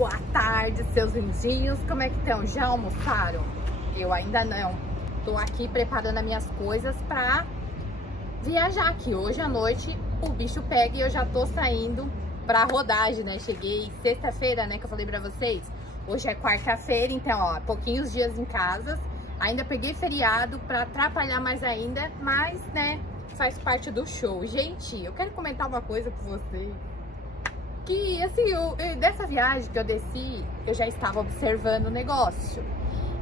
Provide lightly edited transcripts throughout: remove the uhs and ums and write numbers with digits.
Boa tarde, seus lindinhos. Como é que estão? Já almoçaram? Eu ainda não. Tô aqui preparando as minhas coisas pra viajar aqui. Hoje à noite o bicho pega e eu já tô saindo pra rodagem, né? Cheguei sexta-feira, né? Que eu falei pra vocês. Hoje é quarta-feira, então, ó, pouquinhos dias em casa. Ainda peguei feriado pra atrapalhar mais ainda, mas, né, faz parte do show. Gente, eu quero comentar uma coisa com vocês. Que, assim, dessa viagem que eu desci, eu já estava observando o negócio.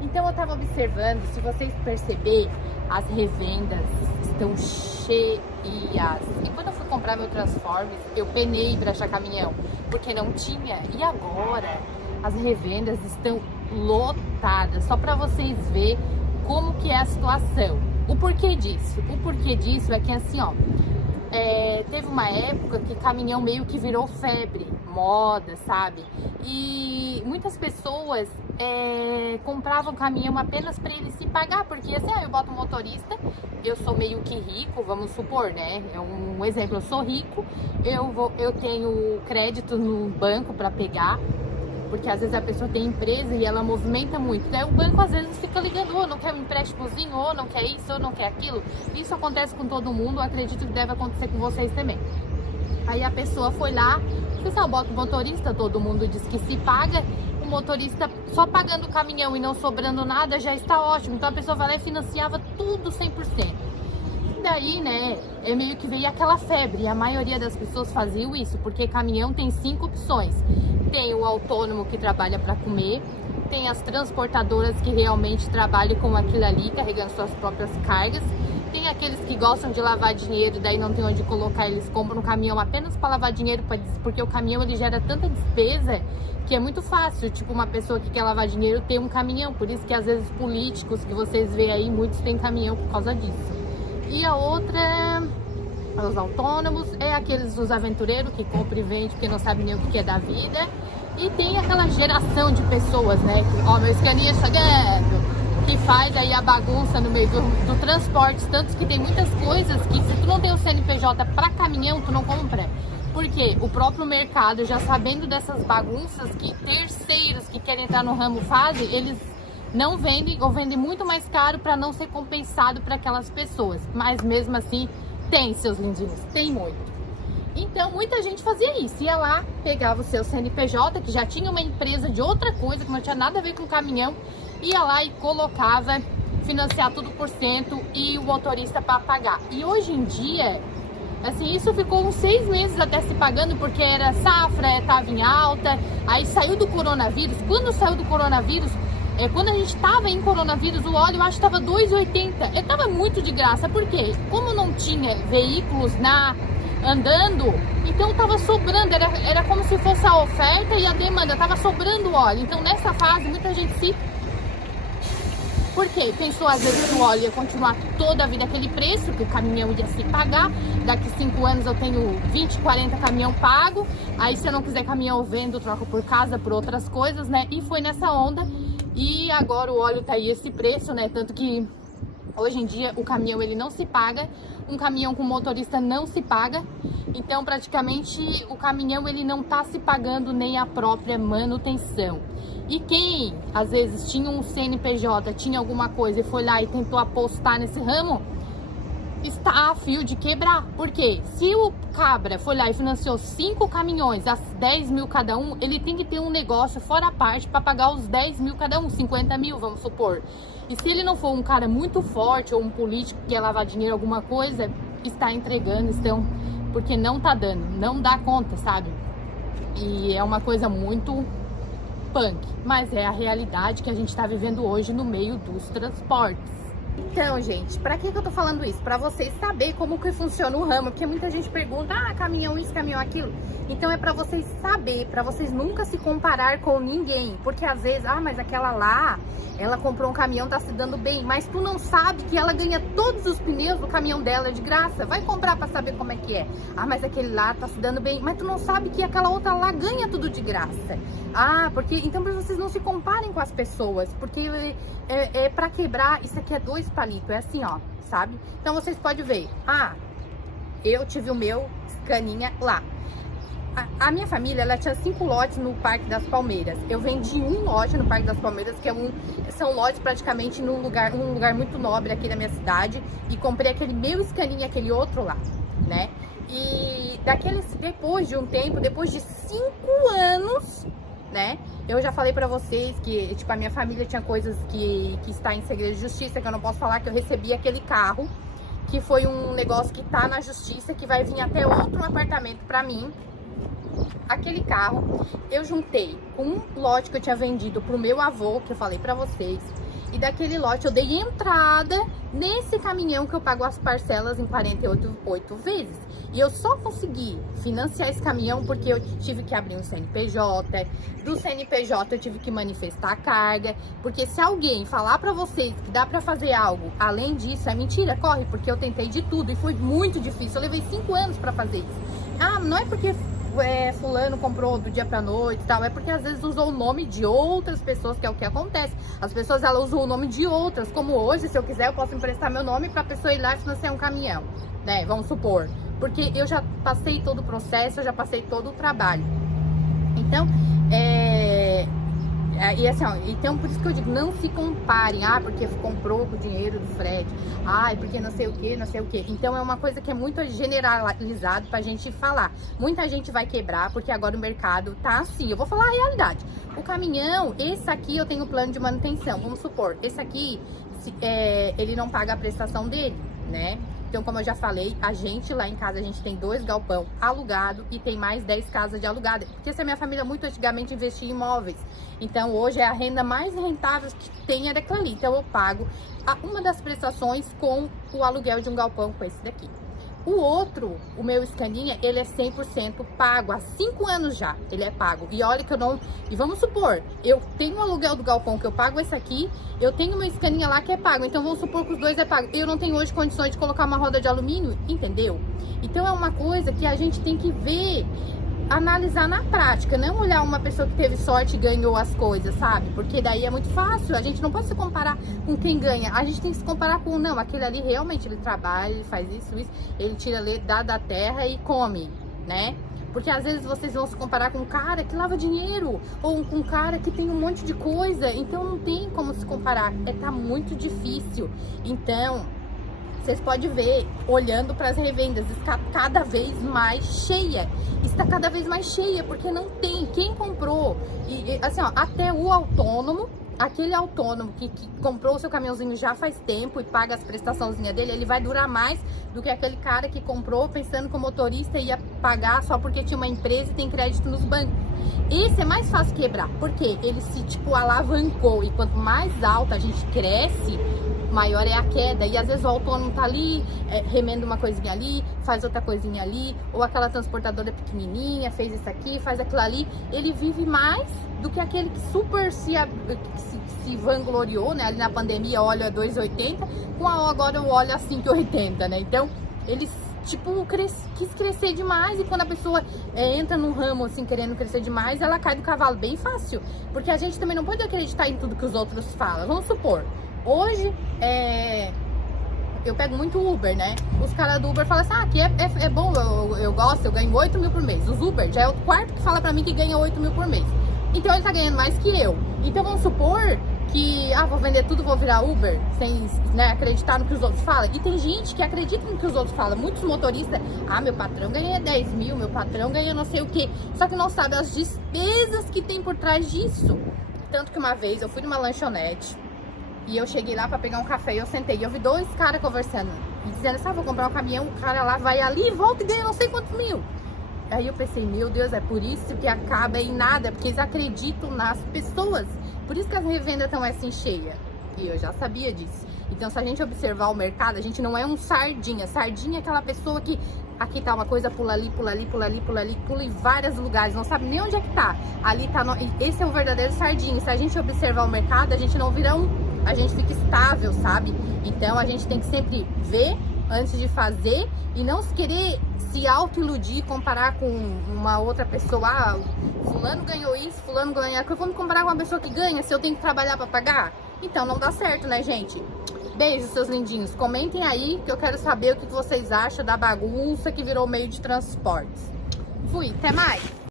Então eu estava observando, se vocês perceberem, as revendas estão cheias. E quando eu fui comprar meu Transformers, eu penei para achar caminhão, porque não tinha. E agora, as revendas estão lotadas, só para vocês verem como que é a situação. O porquê disso? O porquê disso é que, assim, ó, teve uma época que caminhão meio que virou febre, moda, sabe? E muitas pessoas compravam caminhão apenas para ele se pagar, porque assim, eu boto um motorista, eu sou meio que rico, vamos supor, né? É um exemplo, eu sou rico, eu tenho crédito no banco para pegar, porque às vezes a pessoa tem empresa e ela movimenta muito, né? O banco às vezes fica ligando, ou não quer um empréstimozinho, ou não quer isso, ou não quer aquilo. Isso acontece com todo mundo, eu acredito que deve acontecer com vocês também. Aí a pessoa foi lá, pessoal, bota o motorista, todo mundo diz que se paga, o motorista só pagando o caminhão e não sobrando nada já está ótimo. Então a pessoa vai lá e financiava tudo 100%. E daí, né, meio que veio aquela febre, e a maioria das pessoas faziam isso, porque caminhão tem 5 opções. Tem o autônomo que trabalha para comer, tem as transportadoras que realmente trabalham com aquilo ali, carregando suas próprias cargas, tem aqueles que gostam de lavar dinheiro, daí não tem onde colocar, eles compram um caminhão apenas para lavar dinheiro, porque o caminhão ele gera tanta despesa que é muito fácil, tipo uma pessoa que quer lavar dinheiro ter um caminhão, por isso que às vezes políticos que vocês veem aí, muitos têm caminhão por causa disso. E a outra, os autônomos, é aqueles dos aventureiros que compram e vendem porque não sabem nem o que é da vida. E tem aquela geração de pessoas, né, que, ó, meu Scania chegando, que faz aí a bagunça no meio do transporte, tanto que tem muitas coisas que se tu não tem o CNPJ para caminhão, tu não compra. Porque o próprio mercado, já sabendo dessas bagunças que terceiros que querem entrar no ramo fazem, eles não vendem ou vendem muito mais caro para não ser compensado para aquelas pessoas. Mas mesmo assim, tem, seus lindinhos, tem muito. Então, muita gente fazia isso. Ia lá, pegava o seu CNPJ, que já tinha uma empresa de outra coisa, que não tinha nada a ver com caminhão, ia lá e colocava, financiar tudo por cento e o motorista para pagar. E hoje em dia, assim, isso ficou uns 6 meses até se pagando, porque era safra, estava em alta, aí saiu do coronavírus. Quando saiu do coronavírus, quando a gente estava em coronavírus, o óleo eu acho que estava R$2,80. Estava muito de graça, porque como não tinha veículos andando, então estava sobrando, era como se fosse a oferta e a demanda, estava sobrando óleo. Então nessa fase muita gente porque pensou às vezes que o óleo ia continuar toda a vida aquele preço, que o caminhão ia se pagar, daqui 5 anos eu tenho 20, 40 caminhão pago, aí se eu não quiser caminhão eu vendo, troco por casa, por outras coisas, né? E foi nessa onda, e agora o óleo tá aí esse preço, né? Tanto que hoje em dia o caminhão ele não se paga, um caminhão com motorista não se paga, então praticamente o caminhão ele não tá se pagando nem a própria manutenção. E quem às vezes tinha um CNPJ, tinha alguma coisa e foi lá e tentou apostar nesse ramo, está a fio de quebrar. Porque se o cabra foi lá e financiou 5 caminhões a 10 mil cada um, ele tem que ter um negócio fora a parte para pagar os 10 mil cada um, 50 mil, vamos supor. E se ele não for um cara muito forte ou um político que quer lavar dinheiro, alguma coisa, está entregando, porque não tá dando, não dá conta, sabe? E é uma coisa muito punk, mas é a realidade que a gente tá vivendo hoje no meio dos transportes. Então, gente, pra que eu tô falando isso? Pra vocês saberem como que funciona o ramo, porque muita gente pergunta, caminhão isso, caminhão aquilo. Então é pra vocês saber, pra vocês nunca se comparar com ninguém, porque às vezes, mas aquela lá, ela comprou um caminhão, tá se dando bem, mas tu não sabe que ela ganha todos os pneus do caminhão dela de graça. Vai comprar pra saber como é que é. Mas aquele lá tá se dando bem, mas tu não sabe que aquela outra lá ganha tudo de graça. Porque então pra vocês não se comparem com as pessoas, porque pra quebrar, isso aqui é 2 palitos, é assim, ó, sabe? Então vocês podem ver, eu tive o meu Scania lá. A minha família, ela tinha 5 lotes no Parque das Palmeiras. Eu vendi um lote no Parque das Palmeiras, que são lotes praticamente um lugar muito nobre aqui na minha cidade. E comprei aquele meu Scania, aquele outro lá, né? E depois de um tempo, depois de 5 anos, né? Eu já falei pra vocês que, tipo, a minha família tinha coisas que está em segredo de justiça, que eu não posso falar, que eu recebi aquele carro, que foi um negócio que tá na justiça, que vai vir até outro apartamento pra mim. Aquele carro, eu juntei um lote que eu tinha vendido pro meu avô, que eu falei pra vocês. E daquele lote eu dei entrada nesse caminhão que eu pago as parcelas em 48 vezes. E eu só consegui financiar esse caminhão porque eu tive que abrir um CNPJ. Do CNPJ eu tive que manifestar a carga. Porque se alguém falar pra vocês que dá pra fazer algo além disso, é mentira, corre. Porque eu tentei de tudo e foi muito difícil. Eu levei 5 anos pra fazer isso. Ah, não é porque fulano comprou do dia pra noite e tal, é porque às vezes usou o nome de outras pessoas, que é o que acontece. As pessoas, elas usam o nome de outras, como hoje, se eu quiser, eu posso emprestar meu nome pra pessoa ir lá e financiar um caminhão, né, vamos supor. Porque eu já passei todo o processo, eu já passei todo o trabalho. Então, e assim, ó, então por isso que eu digo, não se comparem, porque comprou com o dinheiro do frete, porque não sei o que, não sei o que. Então é uma coisa que é muito generalizado pra gente falar. Muita gente vai quebrar, porque agora o mercado tá assim. Eu vou falar a realidade. O caminhão, esse aqui eu tenho plano de manutenção, vamos supor, esse aqui, ele não paga a prestação dele, né? Então, como eu já falei, a gente lá em casa, a gente tem 2 galpão alugado e tem mais 10 casas de alugada. Porque essa minha família muito antigamente investia em imóveis. Então, hoje é a renda mais rentável que tem é daquela ali. Então, eu pago uma das prestações com o aluguel de um galpão com esse daqui. O outro, o meu Scania, ele é 100% pago. Há 5 anos já ele é pago. E olha que eu não... E vamos supor, eu tenho o aluguel do galpão que eu pago esse aqui, eu tenho o meu Scania lá que é pago. Então vamos supor que os dois é pago. Eu não tenho hoje condições de colocar uma roda de alumínio, entendeu? Então é uma coisa que a gente tem que ver, analisar na prática, não olhar uma pessoa que teve sorte e ganhou as coisas, sabe? Porque daí é muito fácil, a gente não pode se comparar com quem ganha, a gente tem que se comparar com, não, aquele ali realmente ele trabalha, ele faz isso, ele tira da terra e come, né? Porque às vezes vocês vão se comparar com um cara que lava dinheiro, ou com um cara que tem um monte de coisa, então não tem como se comparar, tá muito difícil. Então, vocês podem ver, olhando para as revendas, está cada vez mais cheia. Está cada vez mais cheia, porque não tem. Quem comprou, assim, ó, até o autônomo, aquele autônomo que comprou o seu caminhãozinho já faz tempo e paga as prestaçõezinhas dele, ele vai durar mais do que aquele cara que comprou pensando que o motorista ia pagar só porque tinha uma empresa e tem crédito nos bancos. Esse é mais fácil quebrar, porque ele se, alavancou, e quanto mais alta a gente cresce, maior é a queda. E às vezes o autônomo tá ali, remenda uma coisinha ali, faz outra coisinha ali, ou aquela transportadora pequenininha, fez isso aqui, faz aquilo ali. Ele vive mais do que aquele que super se vangloriou, né? Ali na pandemia, óleo é 2,80, agora o óleo é 5,80, né? Então, eles, quis crescer demais, e quando a pessoa entra num ramo, assim, querendo crescer demais, ela cai do cavalo bem fácil. Porque a gente também não pode acreditar em tudo que os outros falam. Vamos supor, hoje, eu pego muito Uber, né? Os caras do Uber falam assim, aqui é bom, eu gosto, eu ganho 8 mil por mês. Os Uber já é o quarto que fala pra mim que ganha 8 mil por mês. Então ele tá ganhando mais que eu. Então vamos supor que, vou vender tudo, vou virar Uber, sem, né, acreditar no que os outros falam. E tem gente que acredita no que os outros falam. Muitos motoristas, meu patrão ganha 10 mil, meu patrão ganha não sei o que. Só que não sabe as despesas que tem por trás disso. Tanto que uma vez eu fui numa lanchonete, e eu cheguei lá pra pegar um café e eu sentei. E eu vi 2 caras conversando, e dizendo assim, vou comprar um caminhão, o cara lá vai ali, volta e ganha não sei quantos mil. Aí eu pensei, meu Deus, é por isso que acaba em nada, porque eles acreditam nas pessoas. Por isso que as revendas estão assim cheias. E eu já sabia disso. Então, se a gente observar o mercado, a gente não é um sardinha. Sardinha é aquela pessoa que aqui tá uma coisa, pula ali, pula ali, pula ali, pula ali, pula em vários lugares, não sabe nem onde é que tá. Ali tá, esse é o verdadeiro sardinha. Se a gente observar o mercado, a gente não vira a gente fica estável, sabe? Então, a gente tem que sempre ver antes de fazer e não querer se auto-iludir, comparar com uma outra pessoa. Fulano ganhou isso, fulano ganhou aquilo. Vamos comparar com uma pessoa que ganha, se eu tenho que trabalhar pra pagar? Então não dá certo, né, gente? Beijos, seus lindinhos. Comentem aí que eu quero saber o que vocês acham da bagunça que virou meio de transportes. Fui, até mais!